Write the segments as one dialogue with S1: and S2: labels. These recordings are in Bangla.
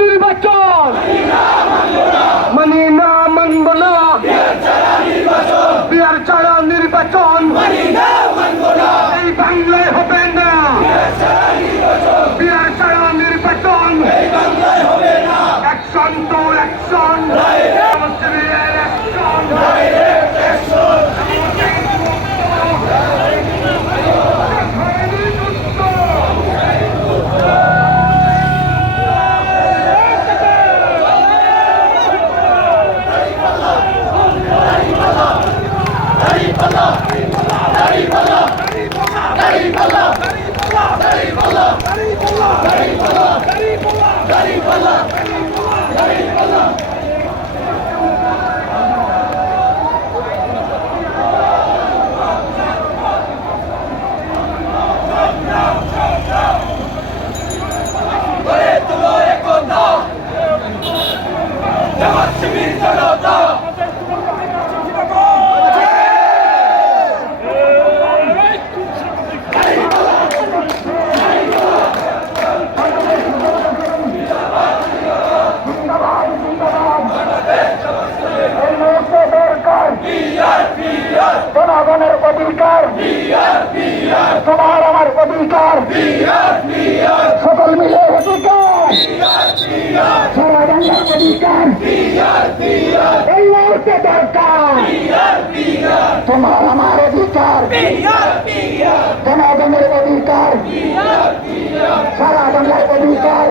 S1: নির্বাচনে। মানি না মানব না। পিয়ার ছাড়া নির্বাচন এই বাংলায় হবে না পিয়ার ছাড়া নির্বাচন অ্যাকশন তো অ্যাকশন অ্যাকশন এই মুহূর্তে দরকার জনগণের অধিকার তোমার আমার অধিকার। সকল মিলে অধিকার সারা বাংলার অধিকার। এই মুহূর্তে দরকার। তোমার আমার অধিকার। জনগণের অধিকার। সারা বাংলার অধিকার।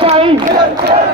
S1: চাই।